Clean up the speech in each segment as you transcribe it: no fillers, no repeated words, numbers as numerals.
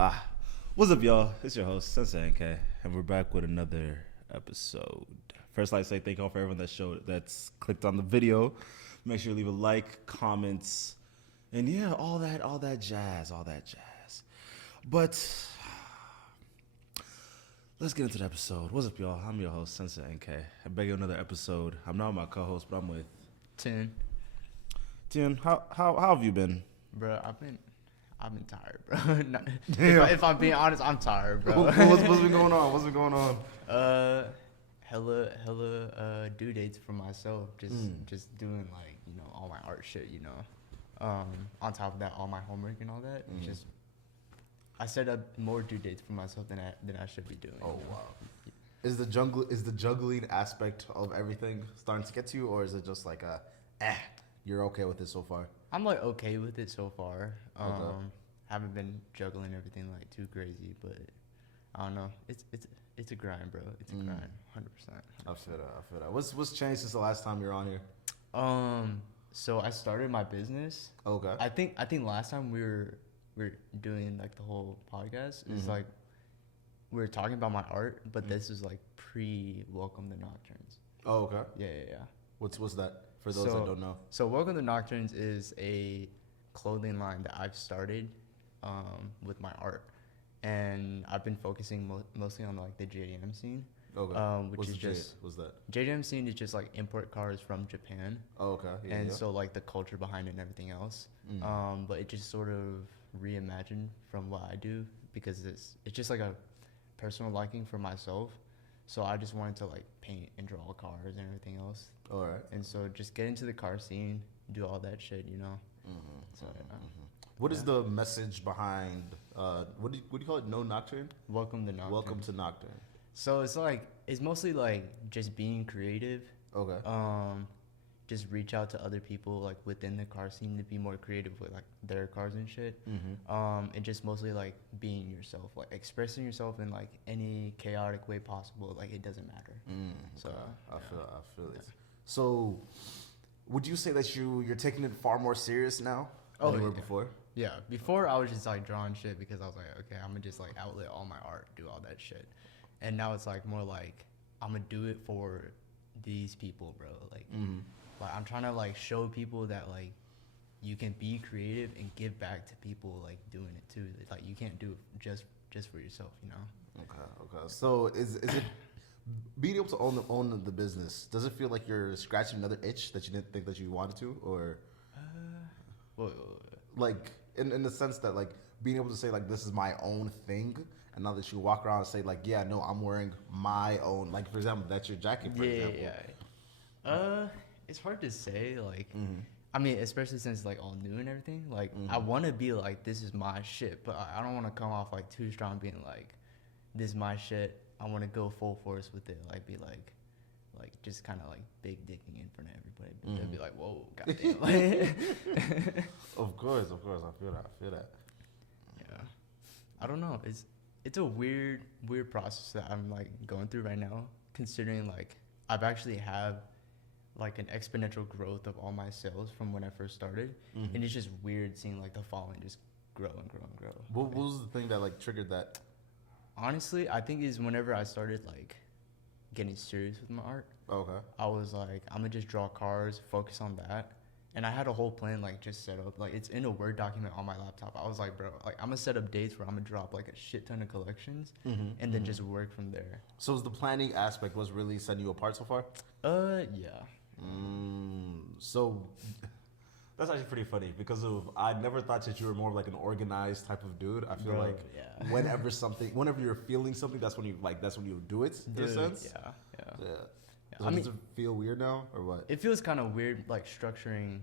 Ah, what's up, y'all? It's your host, Sensei NK, and we're back with another episode. First, I'd say thank y'all for everyone that's clicked on the video. Make sure you leave a like, comments, and yeah, all that jazz. But let's get into the episode. What's up, y'all? I'm your host, Sensei NK. I'm back with another episode. I'm not with my co-host, but I'm with Tien. Tien. How have you been? Bro, I've been tired, bro. if I'm being honest, I'm tired, bro. What's been going on? What's been going on? Hella due dates for myself. Just doing all my art shit. On top of that, all my homework and all that. Just I set up more due dates for myself than I should be doing. Oh wow. Is the juggling aspect of everything starting to get to you, or is it just like you're okay with it so far? I'm like okay with it so far. Okay. Haven't been juggling everything like too crazy, but I don't know. It's a grind, bro. It's a grind, 100%. I feel that. What's changed since the last time you were on here? So I started my business. Okay. I think last time we were doing like the whole podcast is like we were talking about my art, but this is like pre-Welcome to Nocturnes. Oh, okay. Yeah. What's that for those that don't know? So Welcome to Nocturnes is a clothing line that I've started with my art, and I've been focusing mostly on like the JDM scene. Okay. What's that? JDM scene is just like import cars from Japan. Oh, okay. Yeah. So like the culture behind it and everything else. But it just sort of reimagined from what I do because it's just like a personal liking for myself. So I just wanted to like paint and draw cars and everything else. All right. And so just get into the car scene, do all that shit, So What is the message behind what do you call it? No Nocturne? Welcome to Nocturne. Welcome to Nocturne. So it's mostly like just being creative. Okay. Just reach out to other people like within the car scene to be more creative with like their cars and shit. And just mostly like being yourself, like expressing yourself in like any chaotic way possible. Like it doesn't matter. So I feel it. So would you say that you're taking it far more serious now than you were before? Yeah, before I was just like drawing shit because I was like, okay, I'm gonna just like outlet all my art, do all that shit. And now it's like more like I'm gonna do it for these people, bro. Like, like I'm trying to like show people that like you can be creative and give back to people like doing it too. Like you can't do it just for yourself, Okay. So is it being able to own the business? Does it feel like you're scratching another itch that you didn't think that you wanted to, or like in the sense that like being able to say like this is my own thing, and now that you walk around and say like yeah no I'm wearing my own, like for example that's your jacket for example. It's hard to say like. I mean, especially since it's like all new and everything. Like I want to be like this is my shit, but I don't want to come off like too strong, being like this is my shit. I want to go full force with it, like be like just kind of like big dicking in front of everybody. They'll be like, whoa, goddamn. Of course, I feel that. Yeah, I don't know. It's a weird process that I'm like going through right now, considering like I've actually have like an exponential growth of all my sales from when I first started, and it's just weird seeing like the following just grow and grow and grow. What was the thing that like triggered that? Honestly, I think is whenever I started like getting serious with my art. Okay. I was like, I'm gonna just draw cars, focus on that. And I had a whole plan like just set up. Like it's in a Word document on my laptop. I was like, bro, like I'm gonna set up dates where I'm gonna drop like a shit ton of collections and then just work from there. So was the planning aspect was really setting you apart so far? Yeah. So that's actually pretty funny because I never thought that you were more of like an organized type of dude. I feel whenever you're feeling something, that's when you do it in a sense. Yeah. So I mean, does it feel weird now or what? It feels kind of weird, like structuring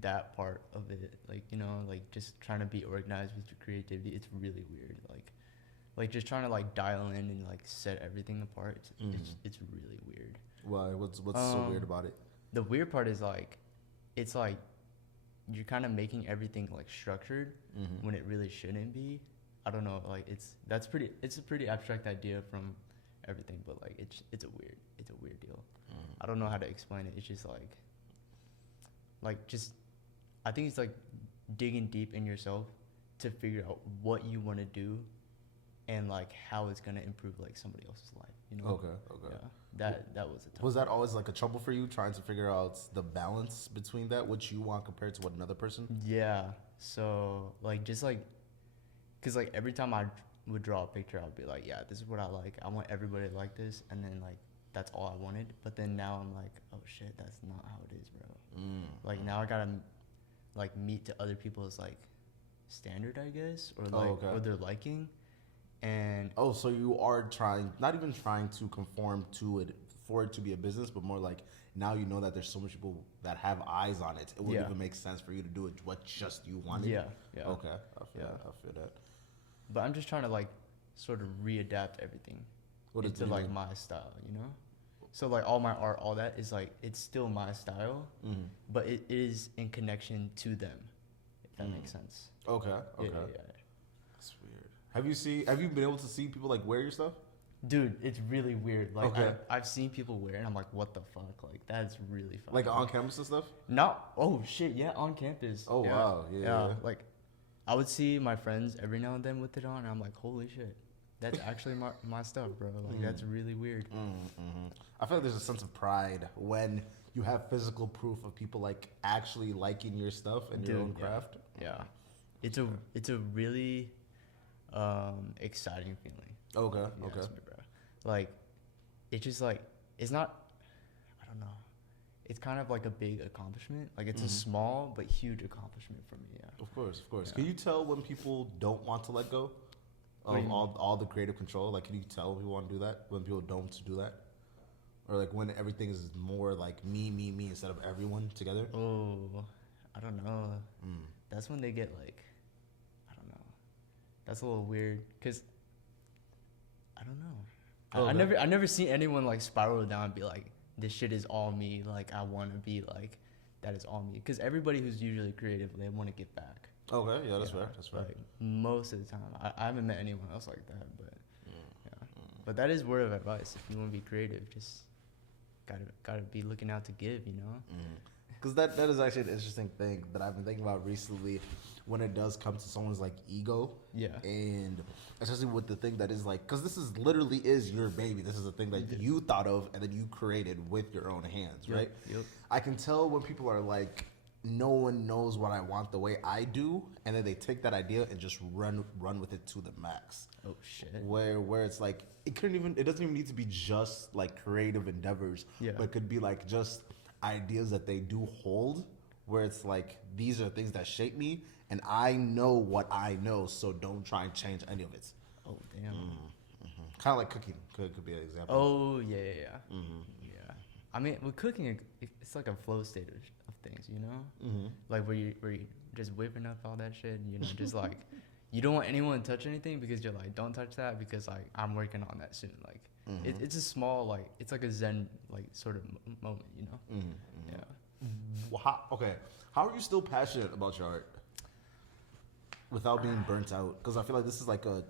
that part of it, like like just trying to be organized with your creativity. It's really weird, like just trying to like dial in and like set everything apart. It's really weird. Why? What's so weird about it? The weird part is like, it's like you're kind of making everything like structured when it really shouldn't be. I don't know, like it's a pretty abstract idea from everything, but like it's a weird deal. I don't know how to explain it. It's just like just I think it's like digging deep in yourself to figure out what you want to do and like how it's gonna improve like somebody else's life, you know. Okay. Yeah, that was a tough. Was that always like a trouble for you trying to figure out the balance between that, what you want compared to what another person? Yeah, so like just like because like every time I would draw a picture, I'd be like, yeah, this is what I like, I want everybody to like this, and then like that's all I wanted. But then now I'm like, oh shit, that's not how it is, bro. Like now I gotta like meet to other people's like standard, I guess, or like or their liking. And so you are not even trying to conform to it for it to be a business, but more like now you know that there's so many people that have eyes on it. It wouldn't even make sense for you to do it what just you wanted. Yeah. Okay, I feel that. But I'm just trying to like sort of readapt everything into like my style, you know. So like all my art, all that is like it's still my style, but it is in connection to them, if that makes sense. Okay. Yeah. That's weird. Have you been able to see people like wear your stuff? Dude, it's really weird. Like I've seen people wear it and I'm like, what the fuck? Like that's really fun. Like on campus and stuff? Oh shit, yeah, on campus. Oh yeah. Wow, yeah. Like I would see my friends every now and then with it on and I'm like, holy shit. That's actually my stuff, bro. Like that's really weird. I feel like there's a sense of pride when you have physical proof of people like actually liking your stuff and your own craft. Yeah. It's a really exciting feeling. Okay. Me, bro. Like it's just like it's not, I don't know. It's kind of like a big accomplishment. Like it's a small but huge accomplishment for me. Yeah. Of course. Yeah. Can you tell when people don't want to let go of all the creative control? Like, can you tell when people want to do that? When people don't do that? Or like when everything is more like me instead of everyone together? Oh, I don't know. That's when they get like, I don't know. That's a little weird because I don't know. I never seen anyone like spiral down and be like, this shit is all me. Like I want to be like, that is all me. Because everybody who's usually creative, they want to get back. Okay, yeah, that's fair. Like most of the time, I haven't met anyone else like that, but but that is word of advice. If you want to be creative, just gotta be looking out to give, you know. Because that is actually an interesting thing that I've been thinking about recently when it does come to someone's like ego. Yeah. And especially with the thing that is like, because this is literally is your baby. This is a thing that you thought of and then you created with your own hands, right? Yep. I can tell when people are like, no one knows what I want the way I do, and then they take that idea and just run with it to the max. Oh shit. Where it's like it doesn't even need to be just like creative endeavors, but it could be like just ideas that they do hold, where it's like these are things that shape me, and I know what I know, so don't try and change any of it. Oh damn. Kind of like cooking could be an example. Oh yeah. Yeah. I mean, with cooking, it's like a flow state of things, you know. Like where you just whipping up all that shit, you know, just like you don't want anyone to touch anything because you're like, don't touch that because like I'm working on that soon. Like it's a small like it's like a zen like sort of moment, you know. Yeah. How are you still passionate about your art without being burnt out? Because I feel like this is like a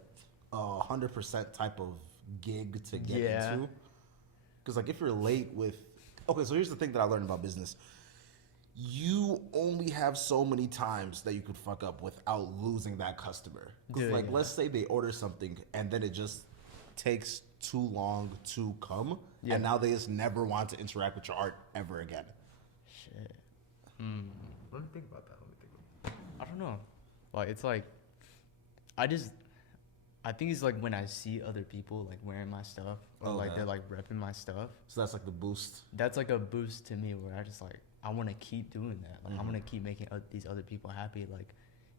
100% type of gig to get into. Because like if you're late with so here's the thing that I learned about business. You only have so many times that you could fuck up without losing that customer. Like let's say they order something and then it just takes too long to come, and now they just never want to interact with your art ever again. Shit. Let me think about that. I don't know. Like it's like I think it's like when I see other people like wearing my stuff or like they're like repping my stuff. So that's like the boost. That's like a boost to me where I just like I want to keep doing that. Like I want to keep making these other people happy. Like,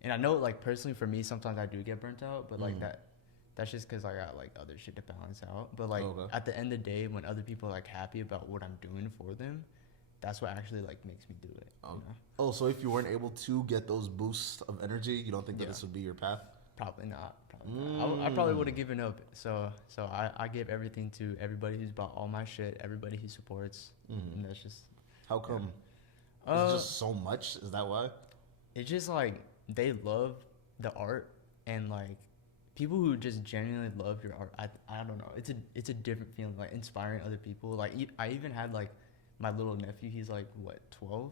and I know like personally for me sometimes I do get burnt out, but like that's just because I got like other shit to balance out. But like at the end of the day, when other people are like happy about what I'm doing for them, that's what actually like makes me do it. You know? So if you weren't able to get those boosts of energy, you don't think that this would be your path? Probably not. I probably would have given up. So I give everything to everybody who's bought all my shit, everybody who supports, and that's just. How come? It's just so much. Is that why? It's just like they love the art, and like people who just genuinely love your art. I don't know. It's a different feeling. Like inspiring other people. Like I even had like my little nephew. He's like what 12,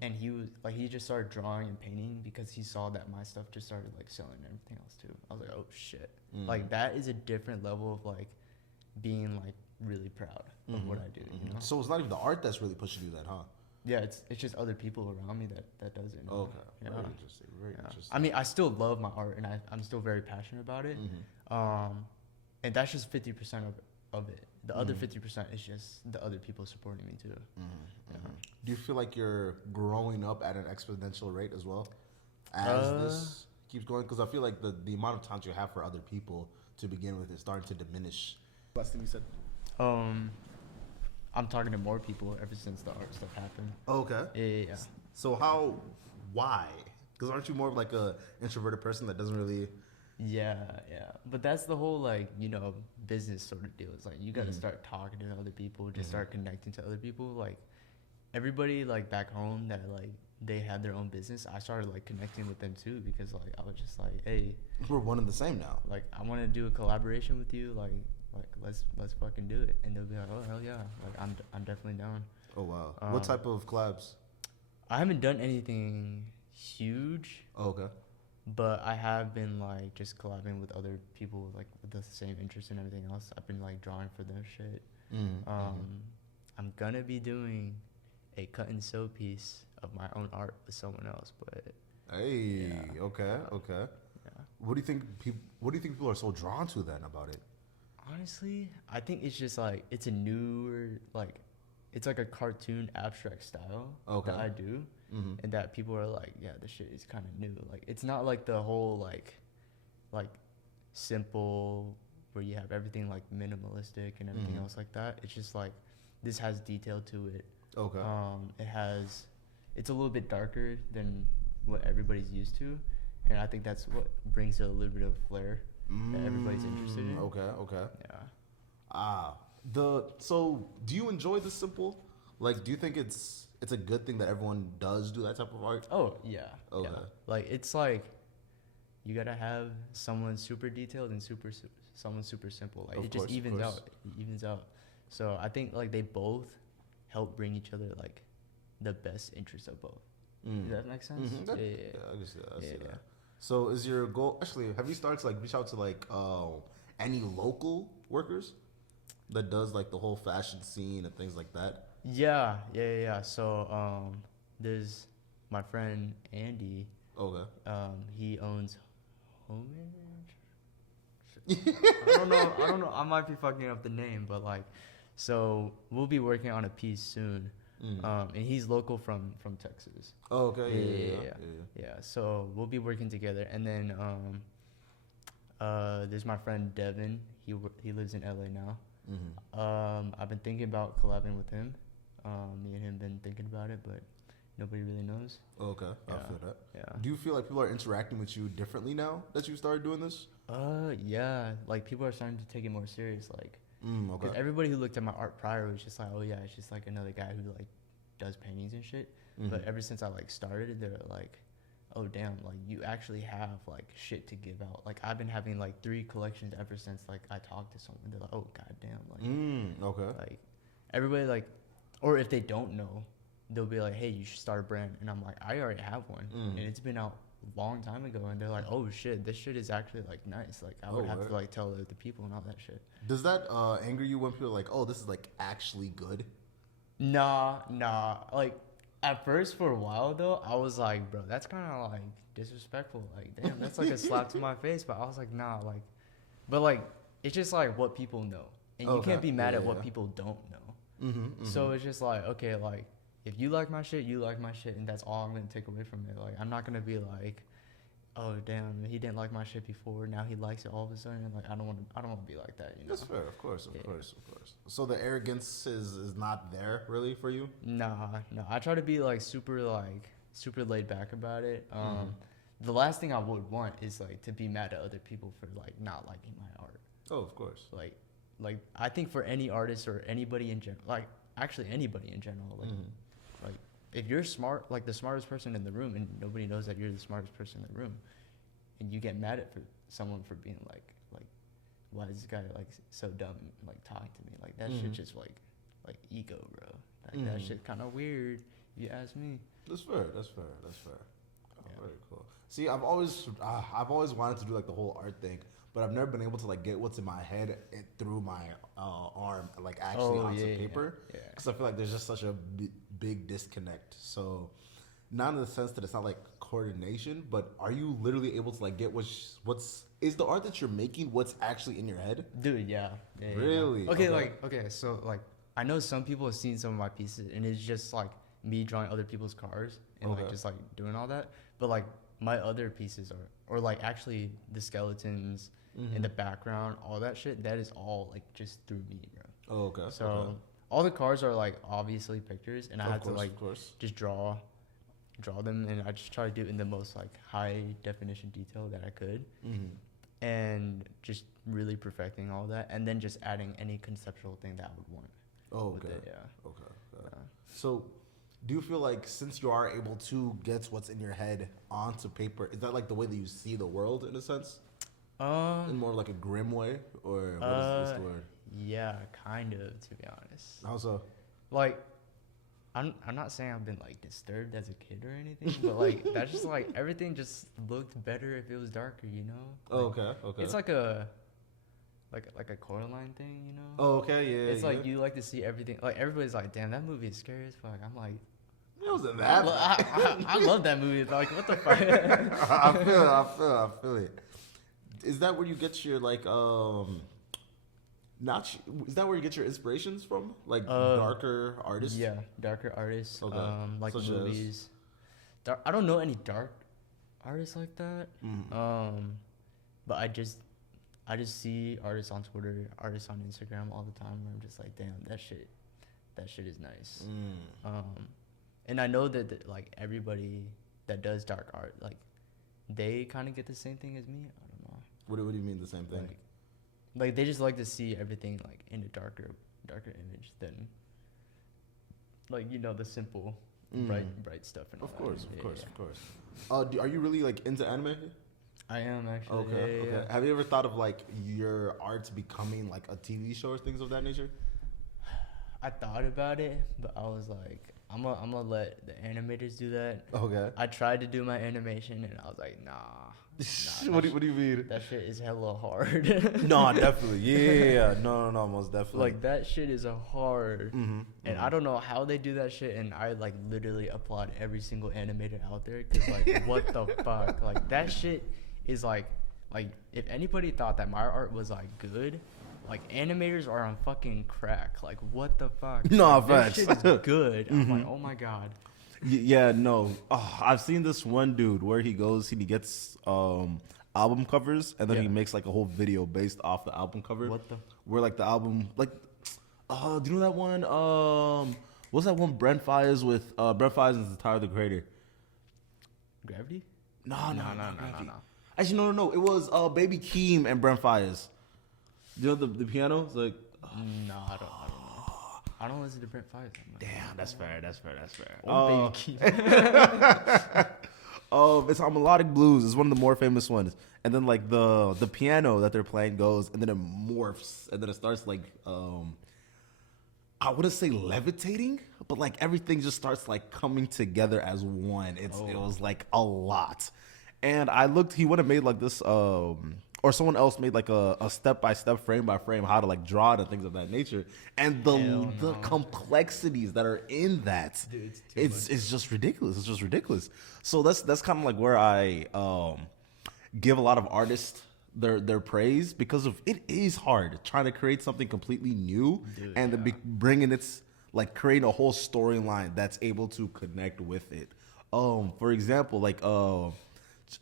and he just started drawing and painting because he saw that my stuff just started like selling and everything else too. I was like, oh shit, like that is a different level of like being like really proud of what I do. You know? So it's not even the art that's really pushing you then, huh? Yeah, it's just other people around me that does it. Okay, yeah. very interesting. Very interesting. I mean, I still love my art, and I'm still very passionate about it. And that's just 50% of it. The other 50% is just the other people supporting me too. Do you feel like you're growing up at an exponential rate as well as this keeps going? Because I feel like the amount of time you have for other people to begin with is starting to diminish. Last thing you said. I'm talking to more people ever since the art stuff happened. Okay. Yeah. So why? Because aren't you more of like a introverted person that doesn't really... Yeah. But that's the whole like, business sort of deal. It's like you got to start talking to other people, just start connecting to other people. Like everybody like back home that like they had their own business, I started like connecting with them too because like I was just like, hey, we're one and the same now. Like I want to do a collaboration with you. Like let's fucking do it. And they'll be like, oh hell yeah, like I'm definitely down. Oh wow. What type of collabs? I haven't done anything huge. Okay. But I have been like just collabing with other people like with the same interest and everything else. I've been like drawing for their shit. I'm gonna be doing a cut and sew piece of my own art with someone else, but okay. Yeah. What do you think people are so drawn to then about it? Honestly, I think it's just like it's a newer like it's like a cartoon abstract style that I do. And that people are like, yeah, this shit is kind of new. Like, it's not like the whole like simple where you have everything like minimalistic and everything else like that. It's just like this has detail to it. Okay. It's a little bit darker than what everybody's used to, and I think that's what brings a little bit of flair that everybody's interested in. Okay. Yeah. So do you enjoy the simple? Like, do you think it's a good thing that everyone does do that type of art? Oh, yeah. Okay. Yeah. Like, it's like, you gotta have someone super detailed and someone super simple. Like, it just evens out. It evens out. So, I think, like, they both help bring each other, like, the best interest of both. Does that make sense? Yeah, I can see that. So, is your goal... Actually, have you started to, like, reach out to, like, any local workers that does, like, the whole fashion scene and things like that? Yeah. So, there's my friend Andy. Okay. He owns Home Image. I don't know. I might be fucking up the name, but like, so we'll be working on a piece soon. And he's local from Texas. Oh, okay. Yeah. So we'll be working together, and then there's my friend Devin. He lives in LA now. I've been thinking about collabing with him. Me and him been thinking about it, but nobody really knows. Okay, I feel that. Yeah. Do you feel like people are interacting with you differently now that you started doing this? Yeah. Like people are starting to take it more serious. Like, okay. Everybody who looked at my art prior was just like, oh yeah, it's just like another guy who like does paintings and shit. But ever since I like started, they're like, oh damn, like you actually have like shit to give out. Like I've been having like 3 collections ever since like I talked to someone. They're like, oh goddamn, like okay. Like everybody like, or if they don't know, they'll be like, hey, you should start a brand. And I'm like, I already have one, and it's been out a long time ago. And they're like, oh shit, this shit is actually like nice. Like I would have to like tell the people and all that shit. Does that anger you when people are like, oh, this is like actually good? Nah. Like at first, for a while though, I was like, bro, that's kind of like disrespectful. Like, damn, that's like a slap to my face. But I was like, nah, like, but like, it's just like what people know, and you can't be mad at what people don't know. So it's just like, okay, like if you like my shit, you like my shit, and that's all I'm gonna take away from it. Like, I'm not gonna be like, oh damn, he didn't like my shit before, now he likes it all of a sudden. Like, I don't want to be like that. You know? That's fair, of course. So the arrogance is not there really for you? No. I try to be like super laid back about it. The last thing I would want is like to be mad at other people for like not liking my art. Oh, of course. Like I think for any artist or anybody in general, like actually anybody in general, like if you're smart, like the smartest person in the room, and nobody knows that you're the smartest person in the room, and you get mad at someone for being like why is this guy like so dumb, like talking to me, like that shit just like ego, bro. Like that shit kind of weird. You ask me. That's fair. Oh, very cool. See, I've always wanted to do like the whole art thing, but I've never been able to like get what's in my head through my arm, like actually onto paper. Yeah. Because I feel like there's just such a big disconnect. So, not in the sense that it's not like coordination, but are you literally able to like get what's is the art that you're making what's actually in your head? Dude, yeah. Really? Okay, so like I know some people have seen some of my pieces, and it's just like me drawing other people's cars and like just like doing all that. But like my other pieces or like actually the skeletons in the background, all that shit, that is all like just through me, bro. Oh, okay. So all the cars are like obviously pictures, and I had to like just draw them, and I just try to do it in the most like high definition detail that I could, and just really perfecting all that, and then just adding any conceptual thing that I would want. Oh, okay. With it, yeah. Okay. So, do you feel like since you are able to get what's in your head onto paper, is that like the way that you see the world in a sense? In more like a grim way, or what's the word? Yeah, kind of, to be honest. How so? Like, I'm not saying I've been like disturbed as a kid or anything, but like that's just like everything just looked better if it was darker, you know? Like, Oh, okay. It's like a Coraline thing, you know? Oh, okay, yeah. It's like you like to see everything. Like everybody's like, damn, that movie is scary as fuck. I'm like, it wasn't that. well, I love that movie. Like, what the fuck? I feel it. Is that where you get your like is that where you get your inspirations from? Like darker artists? Yeah, darker artists. Okay. Like Such movies. I don't know any dark artists like that. But I just see artists on Twitter, artists on Instagram all the time, where I'm just like, damn, that shit is nice. And I know that like everybody that does dark art, like they kind of get the same thing as me. I don't know. What do you mean the same thing? Like they just like to see everything like in a darker image than like, you know, the simple bright stuff and all Of that. course. Are you really like into anime? I am actually. Okay. Yeah. Have you ever thought of like your art becoming like a TV show or things of that nature? I thought about it, but I was like, I'm gonna let the animators do that. Okay. I tried to do my animation, and I was like, nah. What do you mean? That shit is hella hard. No, definitely. Yeah. No, most definitely. Like that shit is hard. And I don't know how they do that shit, and I like literally applaud every single animator out there, because like what the fuck, like that shit is like if anybody thought that my art was like good, like animators are on fucking crack. Like what the fuck? No, like, that shit is good. I'm like, oh my god. Yeah, no. Oh, I've seen this one dude where he goes and he gets album covers, and then he makes like a whole video based off the album cover. What the? Where like the album, like, do you know that one? What's that one? Brent Fires with Brent Fires and Tyler the Creator. Gravity? No. No. Actually, no. It was Baby Keem and Brent Fires. Do you know the piano? It's like, no, I don't know. I don't listen to Brent Fires. Damn, that's fair. Oh, Baby Keem. It's on Melodic Blues. It's one of the more famous ones. And then like the piano that they're playing goes, and then it morphs, and then it starts like I wouldn't say levitating, but like everything just starts like coming together as one. It was like a lot. And I looked, he would have made like this, or someone else made like a step-by-step, frame-by-frame, how to like draw it and things of that nature. And the complexities that are in that, dude, it's just ridiculous. It's just ridiculous. So that's kind of like where I give a lot of artists their praise, because of it is hard trying to create something completely new, dude, and bringing its like creating a whole storyline that's able to connect with it. For example, like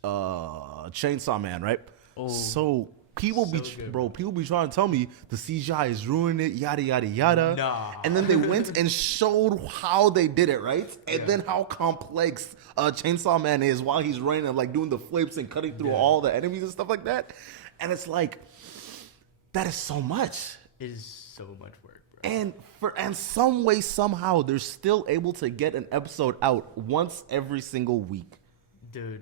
Chainsaw Man, right? So people be trying to tell me the CGI is ruining it, yada yada yada. Nah. And then they went and showed how they did it, right? And then how complex Chainsaw Man is while he's running and like doing the flips and cutting through all the enemies and stuff like that. And it's like, that is so much. It is so much work, bro. And some way, somehow, they're still able to get an episode out once every single week. Dude.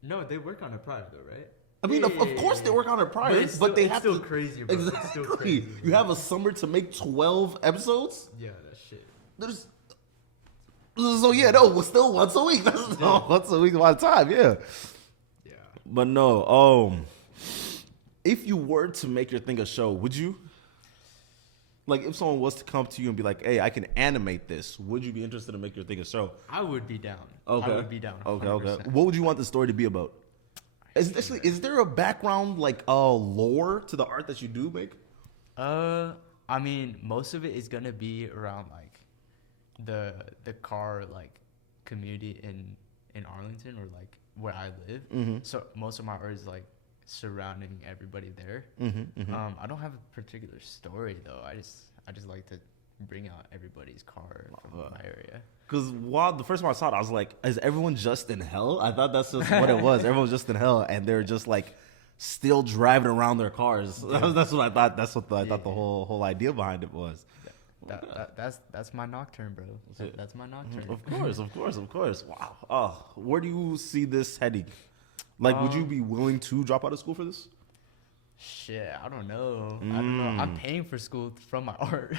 No, they work on a product though, right? I mean, of course they work on it prior, but they have still to. Crazy, bro. Exactly. It's still crazy, You have a summer to make 12 episodes. Yeah, that shit. There's So yeah, no, we're still once a week. That's once a week of my time. Yeah. Yeah. But no, if you were to make your thing a show, would you? Like, if someone was to come to you and be like, "Hey, I can animate this," would you be interested in make your thing a show? I would be down. Okay. I would be down. Okay. 100%. What would you want the story to be about? Is there a background like lore to the art that you do make? I mean, most of it is gonna be around like the car like community in Arlington or like where I live. Mm-hmm. So most of my art is like surrounding everybody there. Mm-hmm. I don't have a particular story though. I just like to bring out everybody's car from my area. Because while the first time I saw it, I was like, "Is everyone just in hell?" I thought that's just what it was. Everyone's just in hell, and they're just like still driving around their cars. Yeah. That's what I thought. That's what I thought the whole idea behind it was. That's my Nocturne, bro. That's my Nocturne. Of course. Wow. Oh, where do you see this heading? Like, would you be willing to drop out of school for this? Shit, I don't know. I'm paying for school from my art.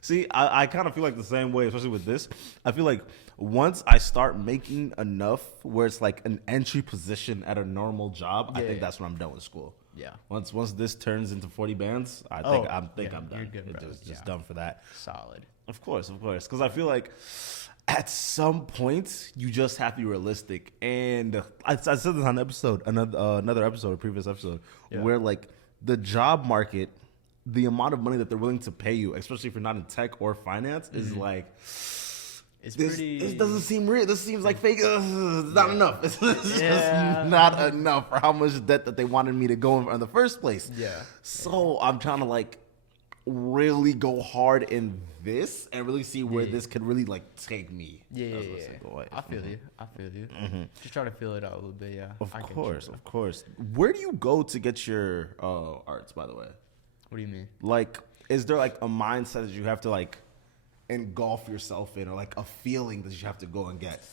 See, I kind of feel like the same way, especially with this. I feel like once I start making enough where it's like an entry position at a normal job, I think that's when I'm done with school. Yeah. Once this turns into 40 bands, I think I'm done. You're good, bro. It's just done for that. Solid. Of course. Because I feel like at some point you just have to be realistic. And I said this on another episode, a previous episode, where like the job market, the amount of money that they're willing to pay you, especially if you're not in tech or finance, is like, this doesn't seem real. This seems like fake. It's not enough. It's just not enough for how much debt that they wanted me to go in the first place. Yeah. So I'm trying to like really go hard in this and really see where this could really like take me. Yeah. I feel you. Mm-hmm. Just try to feel it out a little bit. Yeah. Of course. Where do you go to get your arts, by the way? What do you mean? Like, is there like a mindset that you have to like engulf yourself in, or like a feeling that you have to go and get?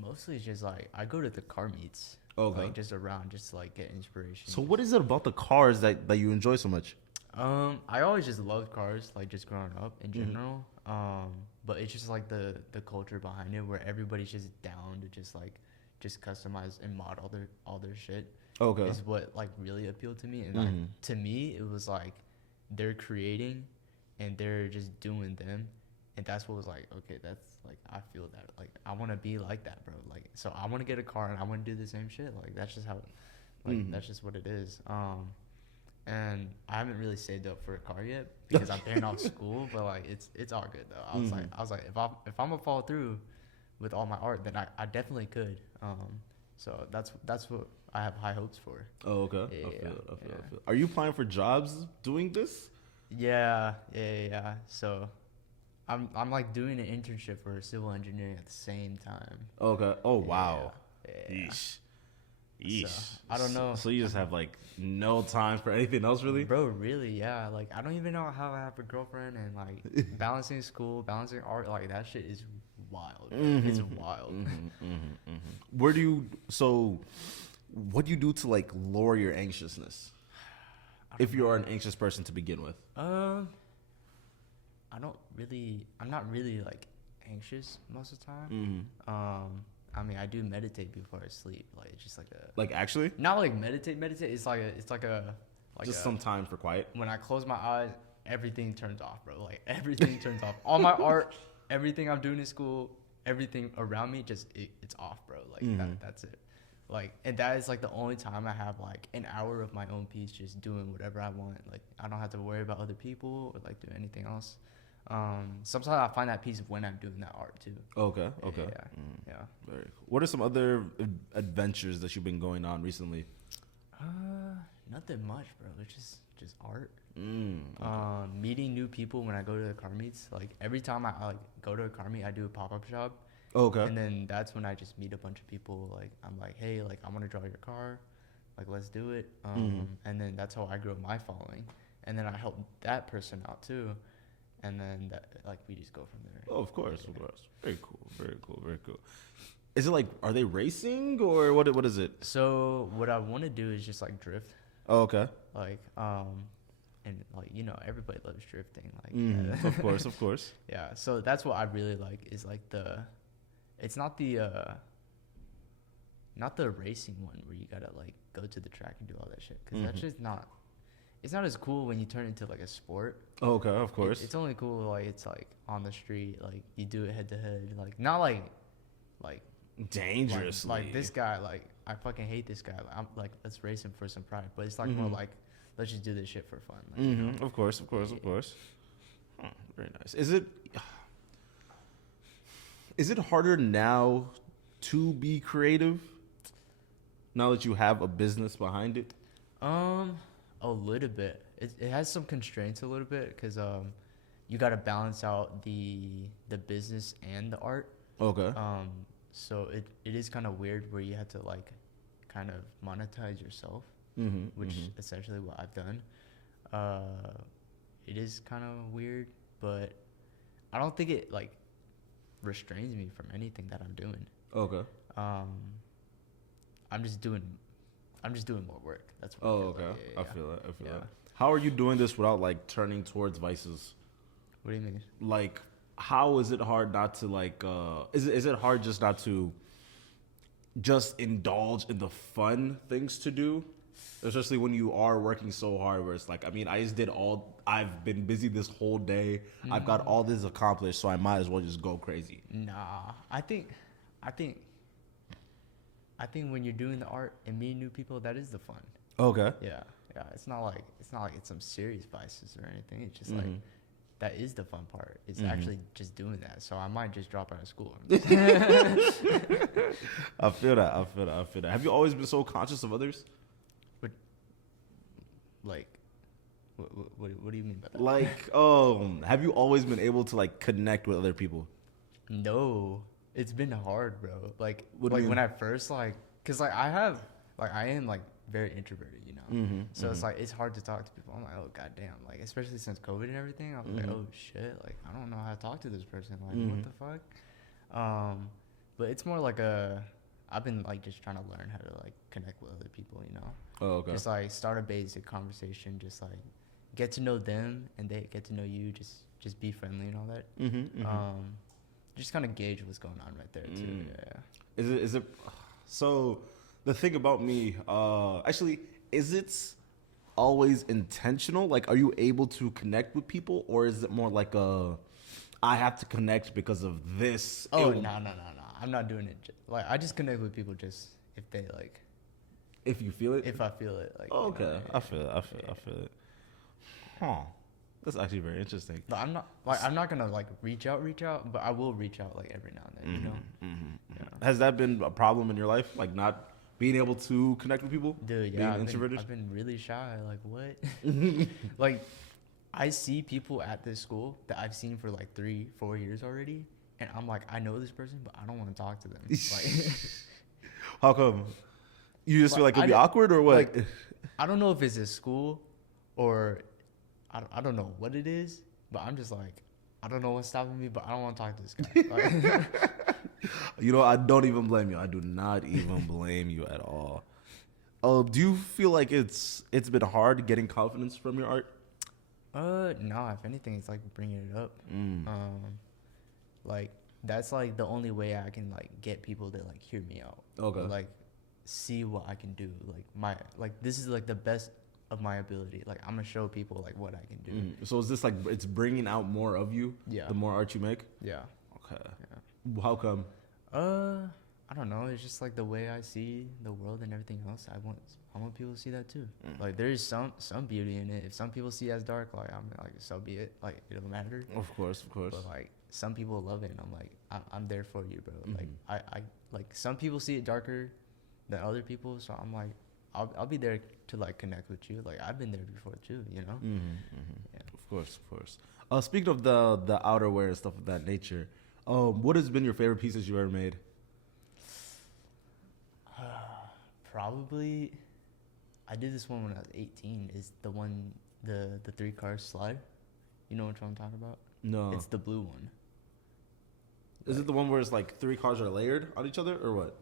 Mostly just like I go to the car meets. Okay. Like just around, just to like get inspiration. So what is it about the cars that you enjoy so much? I always just loved cars, like just growing up in general. But it's just like the culture behind it, where everybody's just down to just customize and mod all their shit. Okay. Is what like really appealed to me, and like, to me it was like they're creating and they're just doing them, and that's what was like, okay, that's like I feel that like I want to be like that, bro. Like, so I want to get a car and I want to do the same shit. Like that's just how, like that's just what it is. And I haven't really saved up for a car yet because I'm paying off school, but like it's all good though. I was like if I'm gonna follow through with all my art, then I definitely could. So that's what I have high hopes for. Oh, okay. Yeah, I feel it. Are you applying for jobs doing this? Yeah. So I'm like doing an internship for civil engineering at the same time. Okay. Oh, wow. Yeah. Yeesh. So, I don't know. So you just have like no time for anything else, really? Bro, really, yeah. Like I don't even know how I have a girlfriend, and like balancing school, balancing art, like that shit is wild. It's wild. What do you do to like lower your anxiousness? If you are an anxious person to begin with. I'm not really like anxious most of the time. I mean, I do meditate before I sleep. Like it's just like actually? Not like meditate. It's just some time for quiet. When I close my eyes, everything turns off, bro. Like everything turns off. All my art, everything I'm doing in school, everything around me, just it's off, bro. Like that's it. Like, and that is like the only time I have like an hour of my own peace, just doing whatever I want. Like I don't have to worry about other people or like do anything else. Sometimes I find that peace when I'm doing that art too. Okay. Yeah. Very cool. What are some other adventures that you've been going on recently? Nothing much, bro. It's just art. Meeting new people when I go to the car meets. Like every time I like go to a car meet, I do a pop-up shop. Okay. And then that's when I just meet a bunch of people. Like I'm like, hey, like I want to draw your car. Like let's do it. And then that's how I grow my following. And then I help that person out too. And then like we just go from there. Oh, of course. Very cool. Is it like, are they racing or what is it? So what I want to do is just like drift. Oh, okay. Like and like everybody loves drifting. Like Of course, of course. yeah. So that's what I really like is like it's not the racing one where you gotta like go to the track and do all that shit because that's just not. It's not as cool when you turn it into like a sport. Oh, okay, of course. It's only cool like it's like on the street, like you do it head to head, like not like dangerously. Like this guy, like I fucking hate this guy. Like, I'm like let's race him for some pride, but it's like more like let's just do this shit for fun. Like, Of course, of course, of course. Huh, very nice. Is it harder now to be creative? Now that you have a business behind it? A little bit. It has some constraints a little bit because you got to balance out the business and the art. Okay. So it is kind of weird where you have to like kind of monetize yourself, which essentially what I've done. It is kind of weird, but I don't think it like restrains me from anything that I'm doing. Okay. I'm just doing more work. That's what. Oh, I feel okay. Like. Yeah. I feel it. I feel it. How are you doing this without like turning towards vices? What do you mean? Like, how is it hard not to like? Is it hard just not to just indulge in the fun things to do, especially when you are working so hard? Where it's like, I mean, I've been busy this whole day. I've got all this accomplished, so I might as well just go crazy. Nah, I think when you're doing the art and meeting new people, that is the fun. Okay. Yeah. It's not like it's some serious vices or anything. It's just like that is the fun part. It's actually just doing that. So I might just drop out of school. I feel that. Have you always been so conscious of others? But like, what do you mean by that? Like, have you always been able to like connect with other people? No, it's been hard, bro. Like, What do you mean? when I first cause like I am like very introverted, So it's like it's hard to talk to people. I'm like, oh goddamn, like especially since COVID and everything. I was like, oh shit, like I don't know how to talk to this person. Like what the fuck? But it's more like I've been like just trying to learn how to like connect with other people, Oh, okay. Just like start a basic conversation, just like get to know them and they get to know you. Just be friendly and all that. Just kind of gauge what's going on right there too. Yeah. Is it? So the thing about me, actually, is it always intentional? Like, are you able to connect with people, or is it more like I have to connect because of this? Oh no! I'm not doing it. Like I just connect with people just if they like. If you feel it. If I feel it, like. Oh, okay, I feel it. I feel it. Huh. That's actually very interesting. But I'm not gonna like reach out, but I will reach out like every now and then, Yeah. Has that been a problem in your life? Like not being able to connect with people? Dude, being introverted? I've been really shy. Like what? Like I see people at this school that I've seen for like 3-4 years already, and I'm like, I know this person, but I don't want to talk to them. Like, how come? You just feel like it'll be awkward, or what? Like, I don't know if it's a school or I don't know what it is, but I'm just like, I don't know what's stopping me, but I don't want to talk to this guy. Like, I don't even blame you. I do not even blame you at all. Do you feel like it's been hard getting confidence from your art? No. If anything, it's like bringing it up. Like that's like the only way I can like get people to like hear me out. Okay. Or, like see what I can do. Like this is like the best of my ability. Like I'm gonna show people like what I can do. So is this like it's bringing out more of you? Yeah. The more art you make? Yeah. Okay. Yeah. How come? I don't know. It's just like the way I see the world and everything else. I want people to see that too. Like there is some beauty in it. If some people see it as dark, like I'm like so be it. Like it don't matter. Of course. But like some people love it, and I'm like I'm there for you, bro. Like I like some people see it darker than other people, so I'm like I'll be there to like connect with you. Like I've been there before too, Yeah. Of course. Speaking of the outerwear and stuff of that nature, what has been your favorite pieces you ever made? Probably, I did this one when I was 18. Is the one the 3-car slide? You know which one I'm talking about? No. It's the blue one. Is it the one where it's like 3 cars are layered on each other, or what?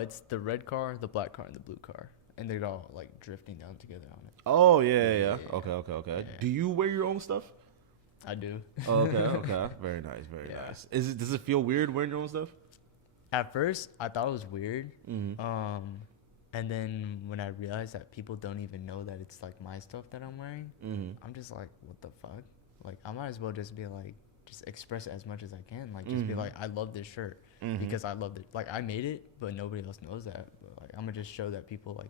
It's the red car, the black car, and the blue car. and they're all like drifting down together on it. Oh yeah. Yeah. Okay. Yeah. Do you wear your own stuff? I do. Oh, okay. Very nice. Yeah. Nice. Does it feel weird wearing your own stuff? At first, I thought it was weird. Mm-hmm. And then when I realized that people don't even know that it's like my stuff that I'm wearing, I'm just like, what the fuck? Like, I might as well just be like, just express it as much as I can. Like, just be like, I love this shirt because I loved it. Like, I made it, but nobody else knows that. But, like, I'm gonna just show that people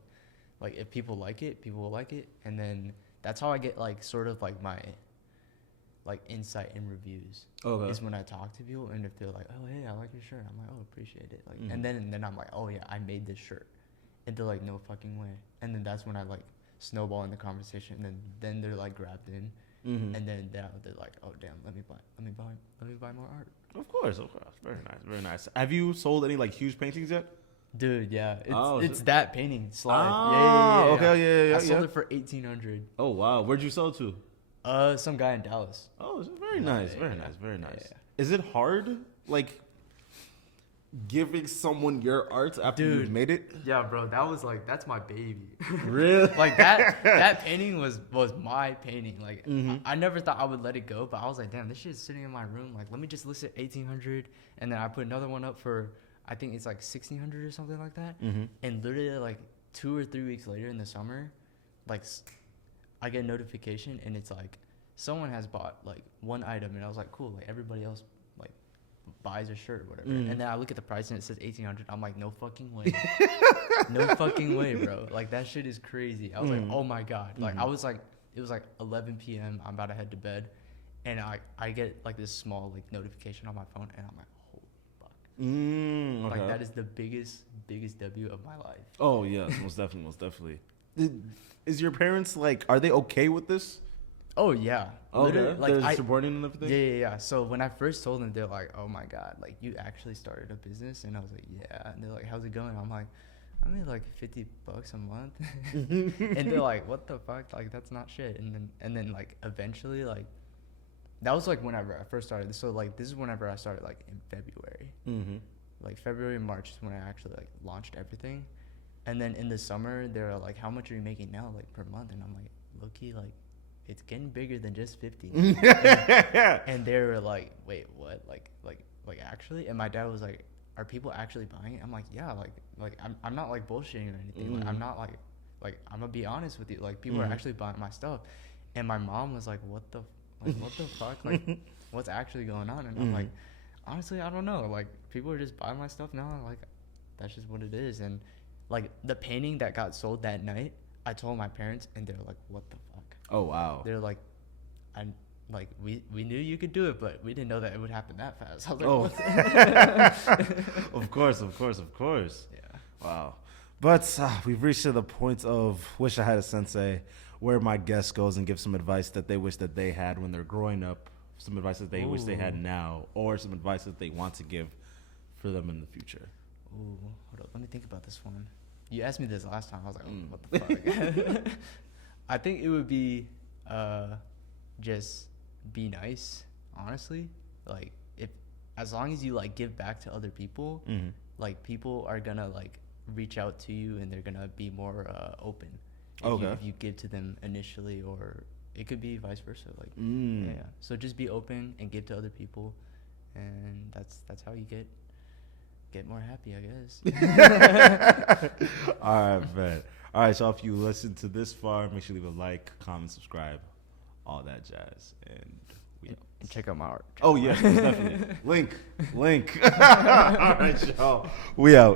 like if people like it, people will like it. And then that's how I get like sort of like my like insight in reviews. Okay. Is when I talk to people, and if they're like, oh hey, I like your shirt, I'm like, oh, appreciate it. Like, and then I'm like, oh yeah, I made this shirt. And they're like, no fucking way. And then that's when I like snowball in the conversation, and then they're like grabbed in. And then they're like, oh damn, let me buy more art. Of course. Very nice. Have you sold any like huge paintings yet? Dude, yeah, Oh, it's so- that painting slide. Ah, Yeah. okay, yeah. I sold it for $1,800. Oh wow, where'd you sell it to? Some guy in Dallas. Oh, very nice. Very nice. Yeah. Is it hard, like, giving someone your art after Dude. you've made it? Yeah, bro, that's my baby. Really? Like that painting was my painting. Like Mm-hmm. I never thought I would let it go, but I was like, damn, this shit is sitting in my room. Like, let me just list it 1,800, and then I put another one up for, I think it's like 1,600 or something like that. And literally like 2 or 3 weeks later in the summer, like I get a notification and it's like someone has bought like one item, and I was like, cool, like everybody else like buys a shirt or whatever. And then I look at the price and it says 1,800. I'm like, no fucking way. No fucking way, bro. Like, that shit is crazy. I was like, oh my God. Like, I was like, it was like 11 p.m. I'm about to head to bed, and I get like this small like notification on my phone, and I'm like, holy fuck. Okay. Like, that is the biggest debut of my life. Oh yeah, most definitely. Is your parents like? Are they okay with this? Oh yeah. Okay. Literally, like, They're supporting and everything. Yeah. So when I first told them, they're like, "Oh my God, like you actually started a business?" And I was like, "Yeah." And they're like, "How's it going?" I'm like, "I made like $50 a month." And they're like, "What the fuck? Like, that's not shit." And then like eventually, like, that was like whenever I first started. So like this is whenever I started, like in February. Like February, March is when I actually like launched everything. And then in the summer, they're like, "How much are you making now, like per month?" And I'm like, "Low-key, like, it's getting bigger than just 50." And they were like, "Wait, what? Like actually?" And my dad was like, "Are people actually buying it?" I'm like, "Yeah, like I'm not like bullshitting or anything. Like, I'm not like I'm gonna be honest with you. Like, people are actually buying my stuff." And my mom was like, what the fuck? Like, what's actually going on?" And I'm like, honestly, I don't know. Like, people are just buying my stuff now. Like, that's just what it is. And like the painting that got sold that night, I told my parents, and they're like, "What the fuck?" Oh wow. They're like, we knew you could do it, but we didn't know that it would happen that fast. I was like, Of course. Yeah. Wow. But we've reached to the point of wish I had a sensei, where my guest goes and gives some advice that they wish that they had when they're growing up, some advice that they wish they had now, or some advice that they want to give for them in the future. Ooh, hold up. Let me think about this one. You asked me this last time. I was like, oh, what the fuck? I think it would be just be nice, honestly. Like, as long as you like give back to other people, like people are gonna like reach out to you, and they're gonna be more open if you give to them initially, or it could be vice versa. Like, yeah. So just be open and give to other people, and that's how you get more happy, I guess. All right, man. All right, so if you listen to this far, make sure you leave a like, comment, subscribe, all that jazz, and check out my art. Oh yeah, definitely. Link. All right, y'all. We out.